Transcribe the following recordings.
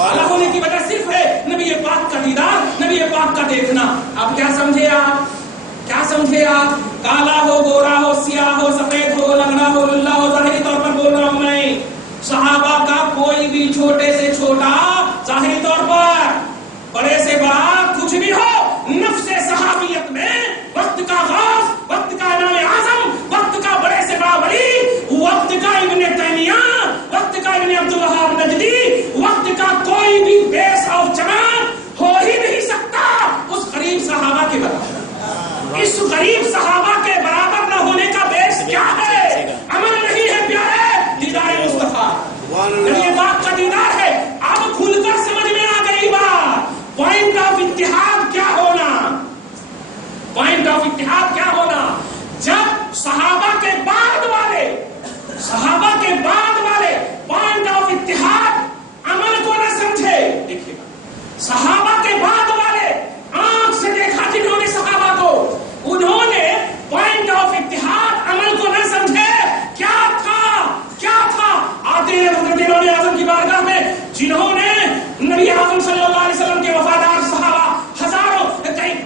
आला होने की वजह सिर्फ है नबी पाक का दीदार, नबी पाक का देखना। अब क्या समझे आप, क्या समझे आप? काला हो, गोरा हो, सियाह हो, सफेद हो, लंगड़ा हो, लुल्ला हो, जाहिरी तौर पर बोल रहा हूं मैं। सहाबा का कोई भी छोटे से छोटा, जाहिरी तौर पर बड़े से बड़ा, कुछ भी हो, नफ्से सहाबियत में वक्त का गौस, वक्त का इमाम आजम, वक्त का बड़े से बड़ा वली, वक्त का इब्ने तैमिया, वक्त का इब्ने अब्दुल वहाब नजदी, वक्त का कोई भी बेस और जमान हो ही नहीं सकता उस गरीब सहाबा के बराबर। इस गरीब सहाबा के बराबर न होने का बेस क्या है? अमल नहीं है प्यारे, दीदार मुस्तफा, नबी पाक का दीदार है। अब खुलकर समझ में आ गई बात। पॉइंट ऑफ इत्तिहाद क्या होना, पॉइंट ऑफ इत्तिहाद क्या होना? जब सहाबा के बाद वाले, सहाबा के बाद वाले पॉइंट ऑफ इत्तिहाद अमल को न समझे। देखिएगा, सहाबा के बाद वाले आंख से देखा जिन्होंने सहाबा को, उन्होंने पॉइंट ऑफ इत्तिहाद अमल को न समझे। क्या था, क्या था? आते हैं हज़रत इमाम आज़म की बारगाह में, जिन्होंने नबी आज़म सल्लल्लाहु अलैहि वसल्लम के वफादार सहाबा हजारों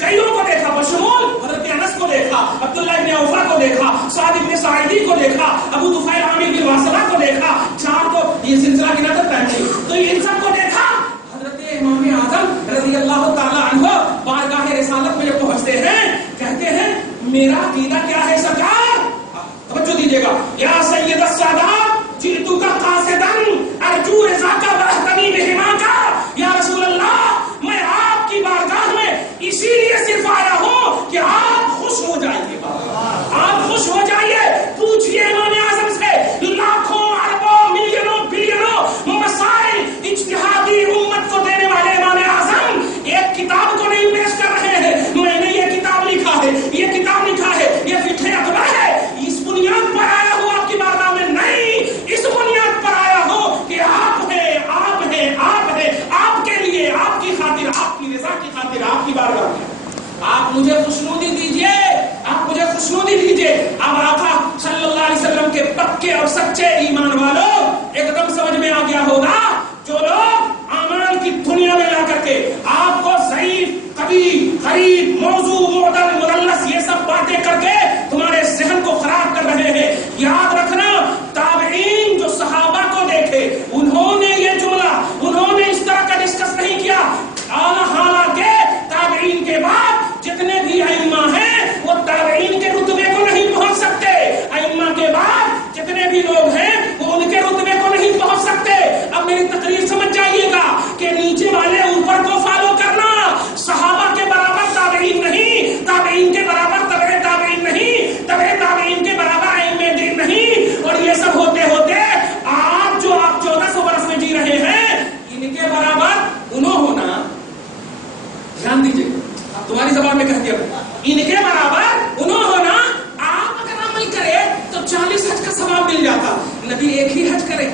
कईयों को देखा, बशमूल हज़रत अनस को देखा, अब्दुल्लाह इब्ने औफा को देखा, साद इब्ने साइदी को देखा, अबू तुफैल आमिर बिन वासिला को देखा, चार को ये सिलसिला गिना था पहले, तो इन सबको देखा। हज़रत इमाम आज़म रज़ी अल्लाह ताला अन्हु बारगाह रिसालत में जब पहुंचते हैं, कहते हैं मेरा अकीदा क्या है सरकार? तवज्जो दीजिएगा। या सय्यद अस्सादात जितु का कासिदन अर्जू रिज़ाका वहतनी बिहिमा का, या रसूल अल्लाह मैं आपकी बारगाह में इसीलिए सिर्फ आया हूं कि आप खुश हो जाइए, आप खुश हो जाइए। पूछिए इमाम आज़म से, लाखों अरबों मिलियनों बिलियनों मसाइल इज्तिहादी उम्मत को देने वाले इमाम आज़म एक किताब को नहीं पेश कर रहे हैं। मैंने ये किताब लिखा है, ये किताब लिखा है, ये फिक़्ह अकबर है, इस बुनियाद पर आया हूं आपकी बारगाह में नहीं, इस बुनियाद पर आया हूं कि आप हैं, आप हैं, आप हैं, आपके लिए, आपकी खातिर, आपकी रज़ा की खातिर, आपकी बारगाह में आप मुझे खुशनुदी दीजिए, आप मुझे खुशनुदी दीजिए। अब आका सल्लल्लाहु अलैहि वसल्लम के पक्के और सच्चे ईमान वालों एकदम समझ में आ गया होगा, जो लोग आमान की दुनिया में ला करके आपको ज़ईफ, कभी, गरीब, मौजू, मुअद्दल, मुदल्लस ये सब बातें करके तुम्हारे ज़हन को खराब कर रहे हैं। याद रखना, ताबईन जो सहाबा को देखे, उन्होंने ये जुमला, उन्होंने इस तरह का डिस्कस नहीं किया। हालांकि ताबईन के बाद जितने भी अइम्मा हैं वो ताबईन के रुतबे को नहीं पहुंच सकते। अइम्मा के बाद जितने भी लोग हैं वो उनके रुतबे को नहीं पहुंच सकते। अब मेरी तकरीर समझ जाइएगा कि नीचे वाले ऊपर को फॉलो करना, सहाबा के बराबर ताबईन नहीं, ताबईन के बराबर तबे ताबईन नहीं, तबे ताबईन के बराबर अइम्मे दीन नहीं। और ये सब होते होते आज जो आप 1400 बरस में जी रहे हैं, इनके बराबर उन्हों होना, ध्यान दीजिए, अब तुम्हारी जबान में कह दिया, इनके बराबर उन्हों होना। आप अगर अमल करें तो 40 हज का सवाब मिल जाता, नबी एक ही हज करे।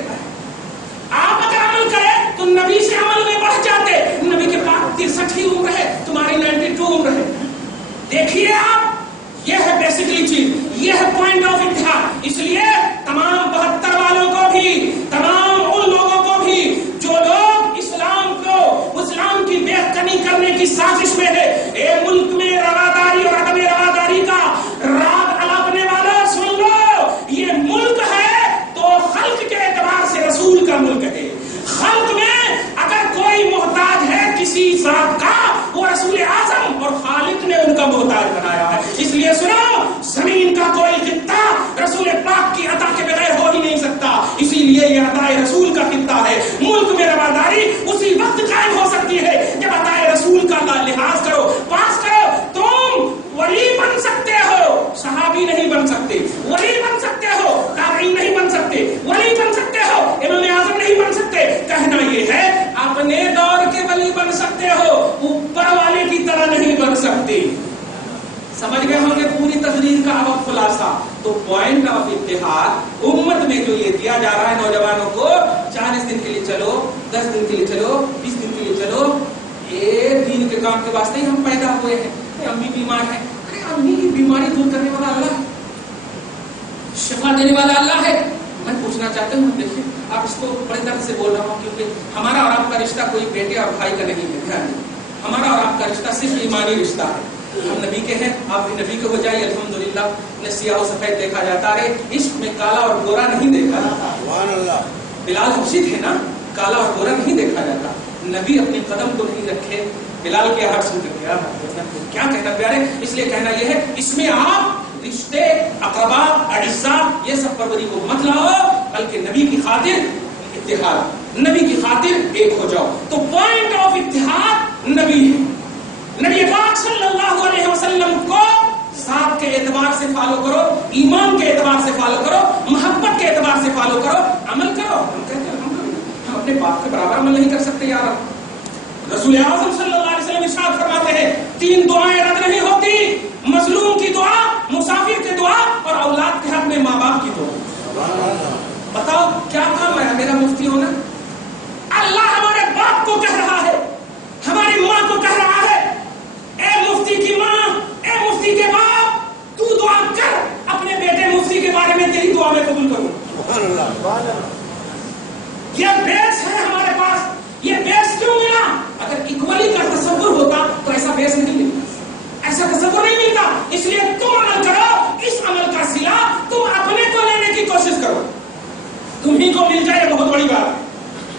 आप अगर अमल करें तो नबी से अमल में बढ़ जाते, नबी के पास 63 ही उम्र है, तुम्हारी 92 उम्र है। देखिए आप, यह है बेसिकली चीज, यह है पॉइंट ऑफ इत्तिहाद। इसलिए तमाम 72 वालों को भी, तमाम उन लोगों को भी जो लोग इस्लाम को, इस्लाम की बेहतमी करने की साजिश में है, ए मुल्क में रवादारी और अदम रवादारी का राग अलापने वाला सुन लो, ये मुल्क है तो खल्क के एतबार से रसूल का मुल्क है। खल्क में अगर कोई मोहताज है किसी जात का, वो रसूल आजम और खालिक ने उनका मोहताज बनाया है। इसलिए सुनो, जमीन का कोई खित्ता रसूल पाक की अता के बगैर हो ही नहीं सकता। इसीलिए ये अताए रसूल का खित्ता है। मुल्क में रवादारी उसी वक्त कायम हो सकती है जब अताए रसूल का लिहाज करो, पास करो। तुम वली बन सकते हो, सहाबी नहीं बन सकते। वली बन सकते हो, ताबईन नहीं बन सकते। वली बन सकते हो, इमाम आज़म नहीं बन सकते। कहना ये है, अपने दौर के वली बन सकते हो, ऊपर वाले की तरह नहीं बन सकते। समझ गए होंगे पूरी तकरीर का अब खुलासा। तो पॉइंट ऑफ इत्तिहाद उम्मत में जो ये दिया जा रहा है नौजवानों को, 40 दिन के लिए चलो, 10 दिन के लिए चलो, 20 दिन के लिए चलो, ये दीन के काम के वास्ते ही हम पैदा हुए हैं। अम्मी बीमार है, अरे अम्मी की बीमारी दूर करने वाला अल्लाह है, शिफा देने वाला अल्लाह है। मैं पूछना चाहता हूँ, देखिए आप इसको बड़े दर्द से बोल रहा हूँ, क्योंकि हमारा और आपका रिश्ता कोई बेटे और भाई का नहीं है, ध्यान दें। हमारा और आपका रिश्ता सिर्फ ईमानी रिश्ता है। हम नबी के हैं, आप भी नबी के हो जाइए, अल्हम्दुलिल्लाह। न सियाह सफेद देखा जाता है, इश्क में काला और गोरा नहीं देखा जाता। बिलाल हबशी थे ना, काला और गोरा नहीं देखा जाता। नबी अपने कदम को नहीं रखे, बिलाल के हाथ सुन कर क्या कहता प्यारे। इसलिए कहना यह है, इसमें आप रिश्ते, अकरबा, अड़िसा, ये सब परवरी को मत लाओ, बल्कि नबी की खातिर इत्तिहाद, नबी की खातिर एक हो जाओ। तो पॉइंट ऑफ इत्तिहाद नबी है। नबी पाक सल्लल्लाहु अलैहि वसल्लम को साथ के एतबार से फॉलो करो, ईमान के एतबार से फॉलो करो, मोहब्बत के एतबार से फॉलो करो, अमल करो। हम कहते हैं हम अपने बाप के बराबर अमल नहीं कर सकते यार। रसूल आज़म सल्लल्लाहु अलैहि वसल्लम इरशाद फरमाते हैं, 3 दुआएं रद्द नहीं होती, मजलूम की दुआ, मुसाफिर की दुआ और औलाद के हक में माँ बाप की दुआ। बताओ क्या काम है मेरा मुफ्ती होना? अल्लाह हमारे बाप को कह रहा है, हमारी माँ को कह रहा है, ए मुफ्ती की माँ, ए मुफ्ती के बाप, तू दुआ कर अपने बेटे मुफ्ती के बारे में, तेरी दुआ में कबूल करूं। ये बेस है हमारे पास। ये बेस क्यों मिला? अगर इक्वली का तसव्वुर होता तो ऐसा बेस नहीं मिलता, ऐसा तसव्वुर नहीं मिलता। इसलिए तुम अमल करो, इस अमल का सिला तुम अपने को लेने की कोशिश करो। तुम्ही को मिल जाए बहुत बड़ी बात है,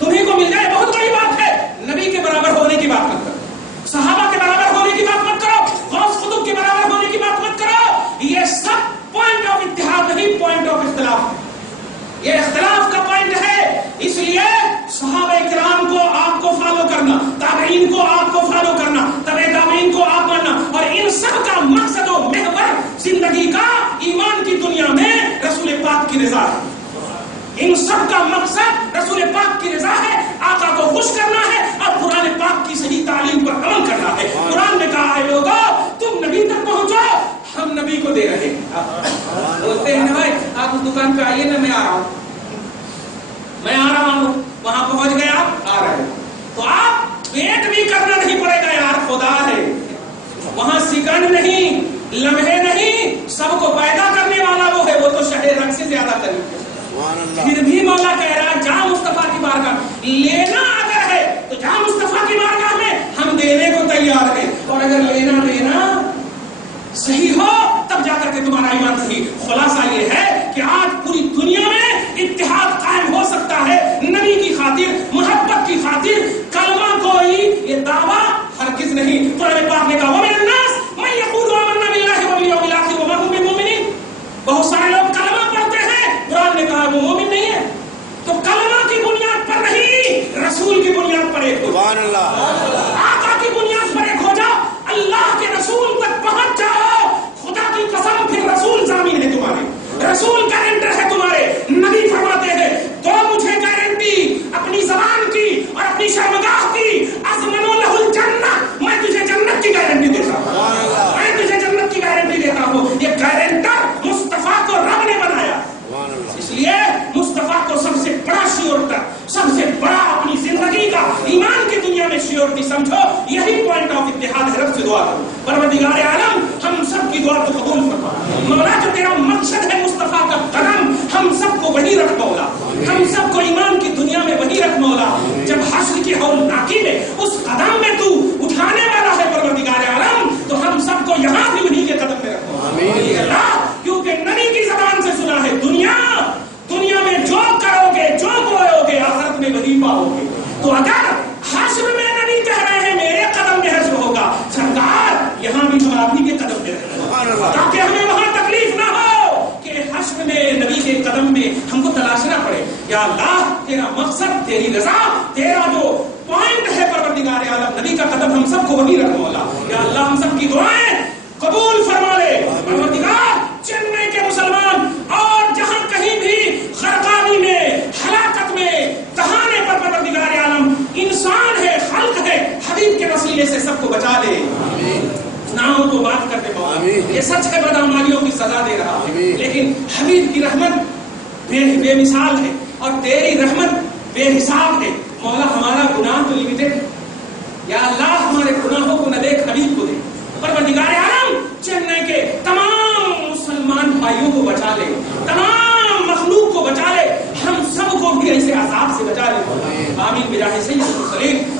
तुम्ही को मिल जाए बहुत बड़ी बात है। नबी के बराबर होने की बात मत करो, सहाबा के बराबर होने की बात मत करो, गौस कुतुब के बराबर होने की बात मत करो। ये सब पॉइंट ऑफ इत्तिहाद नहीं, पॉइंट ऑफ इख्तिलाफ। ये इख्तिलाफ का पॉइंट है। इसलिए सहाबा किराम को आपको फॉलो करना, ताबईन को आपको फॉलो करना, तबे ताबईन को आप मानना, और इन सब का मकसद और महवर जिंदगी का ईमान की दुनिया में रसूल पाक की रजा है। इन सब का मकसद रसूल पाक की रजा है, आका को खुश करना है और कुरान पाक की सही तालीम पर अमल करना है। कुरान ने कहा है लोगों तुम नबी तक पहुंचो, हम नबी को दे रहे हैं। बोलते हैं भाई आप उस दुकान पे आइए ना, मैं आ रहा हूँ, मैं आ रहा हूँ। वहां पहुंच गया, आ रहे तो आप वेट भी करना नहीं पड़ेगा यार, खुदा है वहां। सेकंड नहीं, लम्हे नहीं, सबको पैदा करने वाला वो है, वो तो शहर रंग से ज्यादा करीब। फिर भी मौला कह रहा है जा मुस्तफा की बारगाह, लेना अगर है तो जा मुस्तफा की बारगाह में, हम देने को तैयार हैं। और अगर लेना देना सही हो तब जाकर के तुम्हारा ईमान सही। खुलासा ये है कि आज पूरी दुनिया में इत्तिहाद कायम हो सकता है नबी की खातिर, मोहब्बत की खातिर। कलमा कोई ये दावा हरगिज नहीं। कुरान पाक ने कहा वमिन अन्नास मन यक़ूलु आमन्ना बिल्लाहि वल यौमिल आखिर वमा हुम बिमुमिनीन। बहुत सारे लोग कलमा पढ़ते हैं, कुरान ने कहा वो मोमिन नहीं है। तो कलमा की बुनियाद पर नहीं, रसूल की बुनियाद पर एक हो, सुभान अल्लाह, आका की बुनियाद पर एक हो जाओ, अल्लाह के रसूल तक पहुंच जाओ। खुदा की कसम फिर रसूल जामीन है तुम्हारे, रसूल गारंटर है तुम्हारे। नबी फरमाते हैं तो मुझे गारंटी अपनी ज़बान की और अपनी शर्मगाह की, अज़मनु लहुल जन्नह, मैं तुझे जन्नत की गारंटी देता हूँ, मैं तुझे जन्नत की गारंटी देता हूँ। ये गारंटर मुस्तफा को रब ने बनाया, इसलिए मुस्तफा को सबसे बड़ा श्योरता, सबसे बड़ा अपनी जिंदगी का ईमान की दुनिया में श्योरिटी समझो। यही पॉइंट ऑफ इत्तिहाद है। रब से दुआ करो परवरदिगार आलम हम सब की दुआ को कबूल फरमा। मौला जो तेरा मकसद है मुस्तफा का कदम, हम सबको वही रख मौला, हम सबको ईमान की दुनिया में वही रख मौला। जब हश्र की हौलनाकी में उस कदम में तू उठाने वाला है परवरदिगार आलम, तो हम सबको यहाँ भी वही के कदम में रखो अल्लाह। क्योंकि नबी की ज़बान से सुना है दुनिया में जो करोगे, जो बोलोगे, आखिरत में वही पाओगे। तो अगर हश्र में नबी कह रहे हैं मेरे कदम में हश्र होगा, सरकार यहाँ भी हम आप ही के कदम में रहेंगे, ताकि हमें वहां तकलीफ ना हो कि हश्र में नबी के कदम में हमको तलाशना पड़े। या अल्लाह तेरा मकसद, तेरी रजा, तेरा जो पॉइंट है परवरदिगार आलम, नबी का कदम हम सबको वही रख मौला। या अल्लाह हम सबकी दुआएं कबूल फरमा ले परवरदिगार। चेन्नई के मुसलमान और जहां कहीं भी खरकानी में, हलाकत में, कहाने पर परवरदिगार आलम इंसान है, खल्क है, हबीब के वसीले से सबको बचा ले। गुनाहों को माफ कर दे मौला। ये सच है बदअमालियों की सजा दे रहा है, लेकिन हबीब की रहमत बेमिसाल है और तेरी रहमत बेहिसाब है मौला। हमारा गुनाह तो लिमिटेड है, या अल्लाह हमारे गुनाहों को न देख, हबीब को दे। परवरदिगार आलम चेन्नई के तमाम मुसलमान भाइयों को बचा ले, तमाम मखलूक को बचा ले, हम सबको भी ऐसे आजाद عذاب سے بچا لے. آمین بجاہ سید المرسلین.